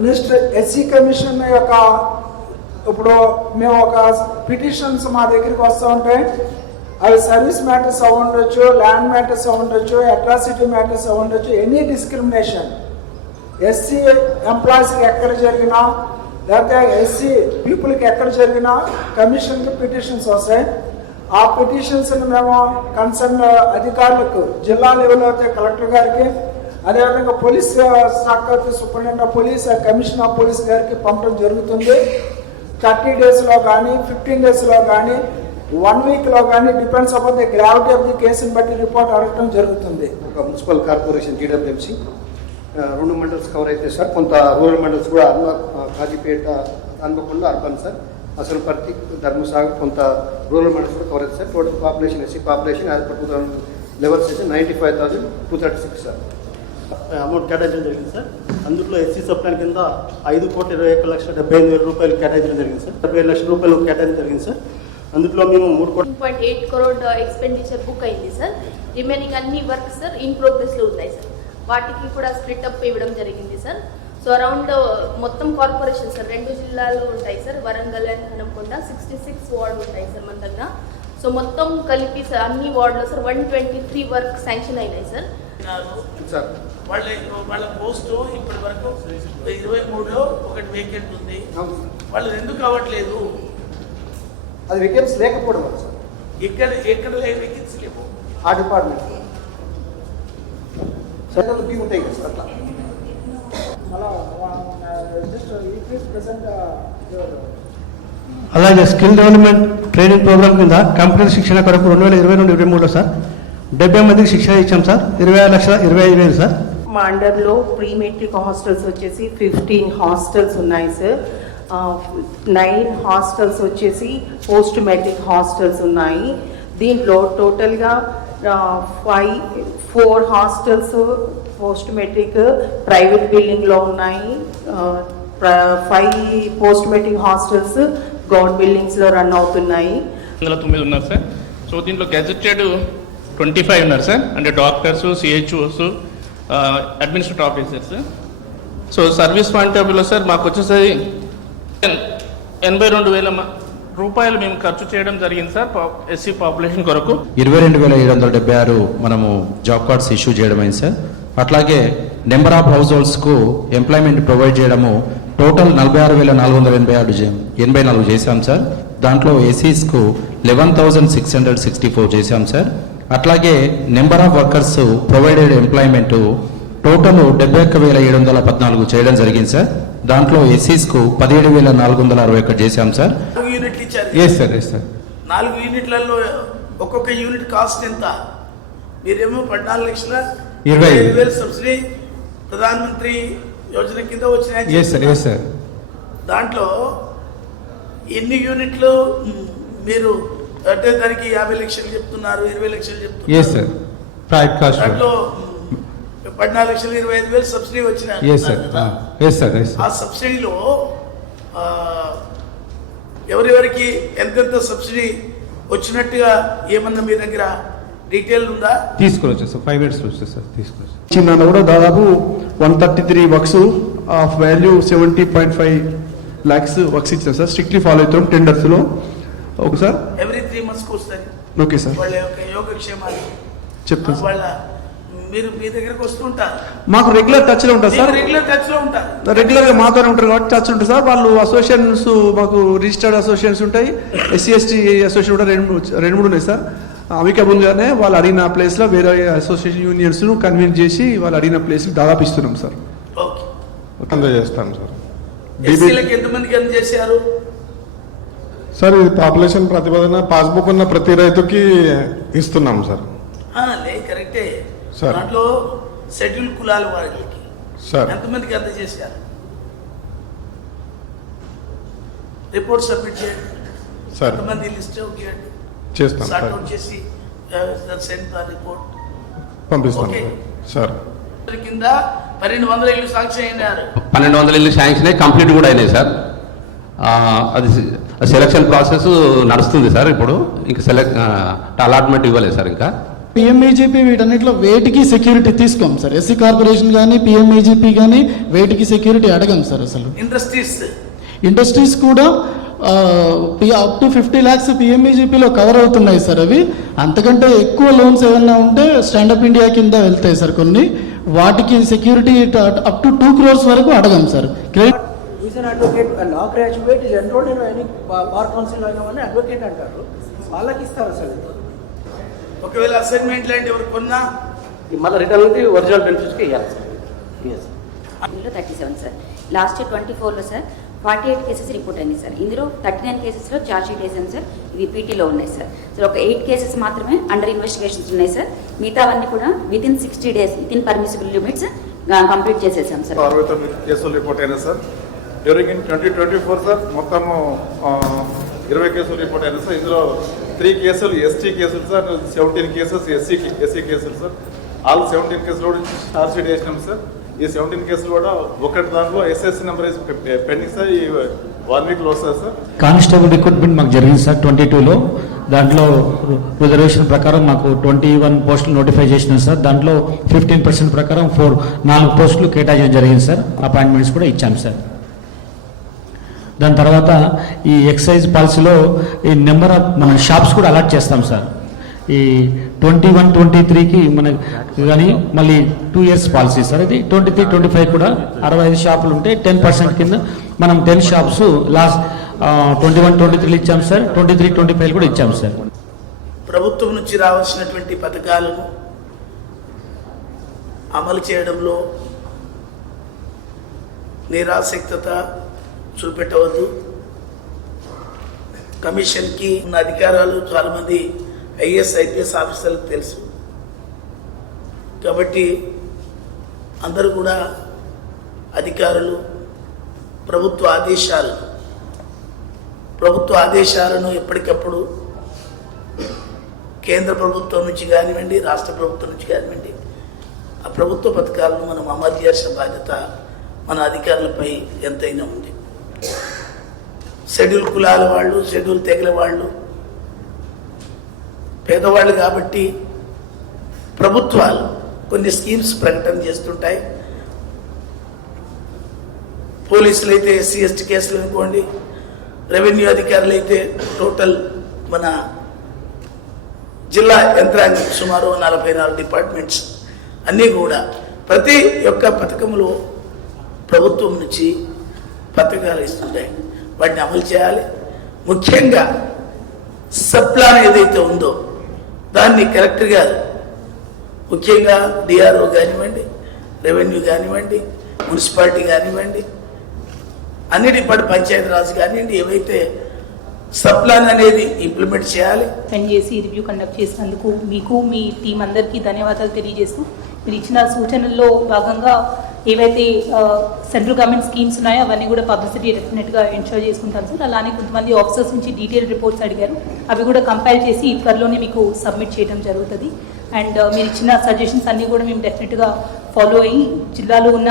Next SC commission యొక్క ఇప్పుడు మేము ఒక పిటిషన్స్ మా దగ్గరికి వస్తూ ఉంటే అవి సర్వీస్ మ్యాటర్స్ అవి ఉండొచ్చు ల్యాండ్ మ్యాటర్స్ అవి ఉండొచ్చు అట్రాసిటీ మ్యాటర్స్ అవి ఉండొచ్చు ఎనీ డిస్క్రిమినేషన్ ఎస్సీ ఎంప్లాయీస్కి ఎక్కడ జరిగినా లేకపోతే ఎస్సీ పీపుల్కి ఎక్కడ జరిగినా కమిషన్కి పిటిషన్స్ వస్తాయి. ఆ పిటిషన్స్ని మేము కన్సర్న్ అధికారులకు జిల్లా లెవెల్లో అయితే కలెక్టర్ గారికి అదేవిధంగా పోలీస్ శాఖ superintendent of police commissioner of police గారికి పంపడం జరుగుతుంది. థర్టీ డేస్లో కానీ ఫిఫ్టీన్ డేస్లో కానీ వన్ వీక్లో కానీ depends upon the gravity of the కేసుని బట్టి రిపోర్ట్ అడగటం జరుగుతుంది. ఒక మున్సిపల్ కార్పొరేషన్ జీడబ్ల్యూఎంసీ రెండు మండల్స్ కవర్ అయితే సార్ కొంత రూరల్ మండల్స్ కూడా అర్మ కాజీపేట హన్మకొండ అర్బన్ సార్. అసలు పర్తి ధర్మసాగర్ కొంత రూరల్ మండల్స్ కూడా కవర్ అయితే sir. Total population SC population as per two thousand levels అయితే ninety five thousand two thirty six sir. Amount కేటాయించడం జరిగింది సార్. అందులో ఎస్సీ సబ్ ప్లాన్ కింద ఐదు కోట్ల ఇరవై ఒక్క లక్షల డెబ్బై ఎనిమిది వేల రూపాయలు కేటాయించడం జరిగింది సార్. డెబ్బై ఏడు లక్షల రూపాయలు కేటాయించడం జరిగింది సార్. అందులో మేము మూడు two point eight crore expenditure book అయింది సార్ రిమైనింగ్ అన్ని వర్క్ సార్ ఇన్ ప్రోగ్రెస్లో ఉన్నాయి సార్ వాటికి కూడా స్ప్లిట్ అప్ ఇవ్వడం జరిగింది సార్ సో అరౌండ్ మొత్తం కార్పొరేషన్ సార్ రెండు జిల్లాలు ఉంటాయి sir Warangal and Hanamkonda sixty six ward ఉంటాయి సార్ మన దగ్గర. సో మొత్తం కలిపి సార్ అన్ని వార్డులో sir one twenty three work sanction అయినాయి సార్ సార్ వాళ్ళ వాళ్ళ పోస్ట్ ఇప్పటి వరకు ఇరవై మూడులో ఒకటి వేకెంట్ ఉంది. అవును సార్. వాళ్ళు ఎందుకు అవ్వట్లేదు? అది వేకెన్సీ లేకపోవడం వల్ల సార్. ఇక్కడ ఎక్కడ వేకెన్సీ లేవు? ఆ డిపార్ట్మెంట్ బి ఉంటాయి కదా సార్ అట్లా. అలాగే స్కిల్ డెవలప్మెంట్ ట్రైనింగ్ ప్రోగ్రామ్ కింద కంప్యూటర్ శిక్షణ కొరకు రెండు వేల ఇరవై నుండి ఇరవై మూడులో సార్. డెబ్బై మందికి శిక్షణ ఇచ్చాం సార్. ఇరవై ఆరు లక్షల ఇరవై ఐదు వేలు సార్. మా అండర్లో ప్రీ మెట్రిక్ హాస్టల్స్ వచ్చేసి ఫిఫ్టీన్ హాస్టల్స్ ఉన్నాయి సార్. నైన్ హాస్టల్స్ వచ్చేసి పోస్ట్ మెట్రిక్ హాస్టల్స్ ఉన్నాయి. దీంట్లో టోటల్గా five four hostels post matric private బిల్డింగ్లో ఉన్నాయి. Five post matric hostels government బిల్డింగ్స్లో run అవుతున్నాయి. వందల తొమ్మిది ఉన్నారు సార్. సో దీంట్లో గెజెటెడ్ ట్వంటీ ఫైవ్ ఉన్నారు సార్. అంటే doctors CHOs administrative officers so service point of వ్యూలో సార్ మాకు వచ్చేసరి ఎనభై రెండు వేల రూపాయలు మేము ఖర్చు చేయడం జరిగింది సార్ ఎస్సీ పాపులేషన్ కొరకు. ఇరవై రెండు వేల ఏడు వందల డెబ్బై ఆరు మనము జాబ్ కార్డ్స్ ఇష్యూ చేయడం అయింది సార్. అట్లాగే నెంబర్ ఆఫ్ హౌస్ హోల్డ్స్కు ఎంప్లాయ్మెంట్ ప్రొవైడ్ చేయడము టోటల్ నలభై ఆరు వేల నాలుగు వందల ఎనభై ఆరు ఎనభై నాలుగు చేశాం సార్. దాంట్లో ఎస్సీస్కు eleven thousand six hundred sixty four చేశాం సార్. అట్లాగే number of workers provided employment total డెబ్బై ఒక్క వేల ఏడు వందల పద్నాలుగు చేయడం జరిగింది సార్. దాంట్లో ఎస్సీస్కు పదిహేడు వేల నాలుగు వందల అరవై ఒకటి చేశాం సార్. యూనిట్లు ఇచ్చారు. ఎస్ సార్ ఎస్ సార్ నాలుగు యూనిట్లలో ఒక్కొక్క యూనిట్ కాస్ట్ ఎంత? మీరేమో పద్నాలుగు లక్షల ఇరవై ఐదు. వేలు సబ్సిడీ ప్రధాన మంత్రి యోజన కింద వచ్చినాయి ఎస్ సార్ ఎస్ సార్ దాంట్లో ఎన్ని యూనిట్లు మీరు అంటే దానికి యాభై లక్షలు చెప్తున్నారు ఇరవై లక్షలు చెప్తున్నారు? ఎస్ సార్ ప్రైవేట్ కాస్ట్ దాంట్లో పద్నాలుగు లక్షలు ఇరవై ఐదు వేలు సబ్సిడీ వచ్చిన yes sir yes sir yes ఆ సబ్సిడీలో ఆ, ఎవరెవరికి ఎంతెంత సబ్సిడీ వచ్చినట్టుగా ఏమన్నా మీ దగ్గర డీటెయిల్ ఉందా? తీసుకురొచ్చు సార్ ఫైవ్ మినిట్స్ వచ్చేది సార్ తీసుకురొచ్చు. చిన్న కూడా దాదాపు one thirty three works of value seventy point five lakhs works ఇచ్చారు సార్ స్ట్రిక్ట్లీ ఫాలో అవుతాం టెండర్స్లో ఓకే సార్ ఎవ్రీ త్రీ మంత్స్కి వస్తుంది ఓకే సార్ వాళ్ళ యొక్క యోగక్షేమాలు. చెప్తాను వాళ్ళ మీరు మీ దగ్గరకు వస్తుంటారు. మాకు రెగ్యులర్ టచ్లో ఉంటుంది సార్. రెగ్యులర్ టచ్లో ఉంటారు. రెగ్యులర్గా మాతోనే ఉంటారు కాబట్టి టచ్ ఉంటుంది సార్. వాళ్ళు అసోసియేషన్స్ మాకు రిజిస్టర్డ్ అసోసియేషన్స్ ఉంటాయి. ఎస్సీ ఎస్టీ అసోసియేషన్ కూడా రెండు మూడు- రెండు మూడు ఉన్నాయి సార్. అమికబుల్గానే వాళ్ళు అడిగిన ప్లేస్లో వేరే అసోసియేషన్ యూనియన్స్ను కన్విన్స్ చేసి వాళ్ళు అడిగిన ప్లేస్కి దాదాపు ఇస్తున్నాం సార్. ఓకే. అందజేస్తాం సార్. ఎస్సీలకు ఎంతమందికి అందజేశారు సార్ ఇది పాపులేషన్ ప్రతిపాదన పాస్బుక్ ఉన్న ప్రతి రైతుకి ఇస్తున్నాం సార్. ఆ, లే కరెక్టే సార్. దాంట్లో షెడ్యూల్ కులాల వారికి సార్. ఎంతమందికి అందజేశారు రిపోర్ట్ సబ్మిట్ చేయండి. సరే. కొంతమంది లిస్ట్ చేయండి. చేసి సెండ్ ద రిపోర్ట్ పంపిస్తాను ఓకే. సార్. కింద పన్నెండు వందల ఇల్లు సాంక్షన్ అయినారు. పన్నెండు వందల ఇల్లు శాంక్షన్ అయ్యి కంప్లీట్ కూడా అయినాయి సార్. ఆ, అది సెలక్షన్ ప్రాసెస్ నడుస్తుంది సార్ ఇప్పుడు. ఇంకా సెలెక్ట్ అలాట్మెంట్ ఇవ్వలేదు సార్ ఇంకా. పిఎంఈజీపీ వీటన్నిటిలో వేటికి సెక్యూరిటీ తీసుకోం సార్? ఎస్సీ కార్పొరేషన్ కానీ పిఎంఈజీపీ కానీ వేటికి సెక్యూరిటీ అడగం సార్ అసలు. ఇండస్ట్రీస్ ఇండస్ట్రీస్ కూడా అప్ టు ఫిఫ్టీ ల్యాక్స్ పిఎంఈజీపీలో కవర్ అవుతున్నాయి సార్ అవి. అంతకంటే ఎక్కువ లోన్స్ ఏమన్నా ఉంటే స్టాండప్ ఇండియా కింద వెళ్తాయి సార్ కొన్ని. వాటికి security up to two crores వరకు అడగం sir. Credit is an advocate law graduate is enrolled in any bar council అయినా అడ్వకేట్ అంటారు. వాళ్ళకి ఇస్తారు అసలు. ఒకవేళ అసైన్మెంట్ లాంటి ఎవరు కొన్నా మళ్ళీ రిటర్న్ ఒరిజినల్ బెనిఫిట్స్కి ఇవ్వాలి sir. Thirty seven sir last year twenty ఫోర్లో sir forty eight cases report అయింది సార్ ఇందులో థర్టీ నైన్ కేసెస్లో ఛార్జ్ షీట్ వేసాం సార్ ఇవి పీటీలో ఉన్నాయి సార్ సార్ ఒక ఎయిట్ కేసెస్ మాత్రమే అండర్ ఇన్వెస్టిగేషన్స్ ఉన్నాయి సార్ మిగతావన్నీ కూడా within sixty days within permissible limits complete చేసేసాం సార్ అరవై తొమ్మిది కేసులు రిపోర్ట్ అయినాయి sir during in twenty twenty four sir మొత్తము ఇరవై కేసులు రిపోర్ట్ అయినాయి సార్ ఇందులో త్రీ కేసులు ఎస్టీ కేసులు sir seventeen cases SC SC కేసులు సార్. ఆల్ సెవెంటీన్ కేసులు కూడా ఛార్జ్ షీట్ వేసినాం సార్. ఈ సెవెంటీన్ కేసులు కూడా ఒకటి దాంట్లో ఎస్ఎస్సీ నెంబర్ పెండింగ్ సార్ ఈ వన్ వీక్లో వస్తుంది సార్. కానిస్టేబుల్ రిక్రూట్మెంట్ మాకు జరిగింది సార్ ట్వంటీ టూలో దాంట్లో రిజర్వేషన్ ప్రకారం మాకు ట్వంటీ వన్ పోస్టులు నోటిఫై చేసినాం సార్. దాంట్లో ఫిఫ్టీన్ పర్సెంట్ ప్రకారం ఫోర్ నాలుగు పోస్టులు కేటాయించడం జరిగింది సార్. అపాయింట్మెంట్స్ కూడా ఇచ్చాం సార్. దాని తర్వాత ఈ ఎక్సైజ్ పాలసీలో ఈ నెంబర్ ఆఫ్ మన షాప్స్ కూడా అలాట్ చేస్తాం సార్. ఈ ట్వంటీ వన్ ట్వంటీ త్రీకి మనకి కానీ మళ్ళీ టూ ఇయర్స్ పాలసీ సార్. ఇది ట్వంటీ త్రీ ట్వంటీ ఫైవ్ కూడా అరవై ఐదు షాపులు ఉంటే టెన్ పర్సెంట్ కింద మనం ten shops last twenty one twenty త్రీలో ఇచ్చాం sir. Twenty three twenty five కూడా ఇచ్చాం సార్. ప్రభుత్వం నుంచి రావాల్సినటువంటి పథకాలను అమలు చేయడంలో నిరాసక్తత చూపెట్టవద్దు. కమిషన్కి ఉన్న అధికారాలు చాలామంది ఐఏఎస్ ఐపీఎస్ ఆఫీసర్లకు తెలుసు. కాబట్టి అందరూ కూడా అధికారులు ప్రభుత్వ ఆదేశాలు ప్రభుత్వ ఆదేశాలను ఎప్పటికప్పుడు కేంద్ర ప్రభుత్వం నుంచి కానివ్వండి రాష్ట్ర ప్రభుత్వం నుంచి కానివ్వండి ఆ ప్రభుత్వ పథకాలను మనం అమలు చేసిన బాధ్యత మన అధికారులపై ఎంతైనా ఉంది. షెడ్యూల్ కులాల వాళ్ళు షెడ్యూల్ తెగల వాళ్ళు పేదవాళ్ళు కాబట్టి ప్రభుత్వాలు కొన్ని స్కీమ్స్ ప్రకటన చేస్తుంటాయి. పోలీసులు అయితే ఎస్సీ ఎస్టీ కేసులు అనుకోండి రెవెన్యూ అధికారులు అయితే టోటల్ మన జిల్లా యంత్రాంగం సుమారు నలభై నాలుగు డిపార్ట్మెంట్స్ అన్నీ కూడా ప్రతి ఒక్క పథకంలో ప్రభుత్వం నుంచి పథకాలు ఇస్తుంటాయి. వాటిని అమలు చేయాలి. ముఖ్యంగా సప్లాన్ ఏదైతే ఉందో దాన్ని కలెక్టర్ గారు ముఖ్యంగా డిఆర్ఓ కానివ్వండి రెవెన్యూ కానివ్వండి మున్సిపాలిటీ కానివ్వండి అన్ని డిపార్ట్ పంచాయతీ రాజు కానివ్వండి ఏవైతే సప్లాన్ అనేది ఇంప్లిమెంట్ చేయాలి. స్పెండ్ చేసి రివ్యూ కండక్ట్ చేసినందుకు మీకు మీ టీం అందరికీ ధన్యవాదాలు తెలియజేస్తూ మీరు ఇచ్చిన సూచనల్లో భాగంగా ఏవైతే సెంట్రల్ గవర్నమెంట్ స్కీమ్స్ ఉన్నాయో అవన్నీ కూడా పబ్లిసిటీ డెఫినెట్గా ఎన్షూర్ చేసుకుంటాను సార్. అలానే కొంతమంది ఆఫీసర్స్ నుంచి డీటెయిల్ రిపోర్ట్స్ అడిగారు. అవి కూడా కంపైల్ చేసి త్వరలోనే మీకు సబ్మిట్ చేయడం జరుగుతుంది. అండ్ మీరు ఇచ్చిన సజెషన్స్ అన్నీ కూడా మేము డెఫినెట్గా ఫాలో అయ్యి జిల్లాలో ఉన్న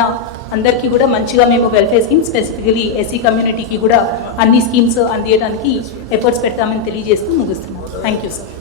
అందరికీ కూడా మంచిగా మేము వెల్ఫేర్ స్కీమ్స్ స్పెసిఫికలీ ఎస్సీ కమ్యూనిటీకి కూడా అన్ని స్కీమ్స్ అందియడానికి ఎఫర్ట్స్ పెడతామని తెలియజేస్తూ ముగిస్తున్నాం థ్యాంక్ యూ సార్.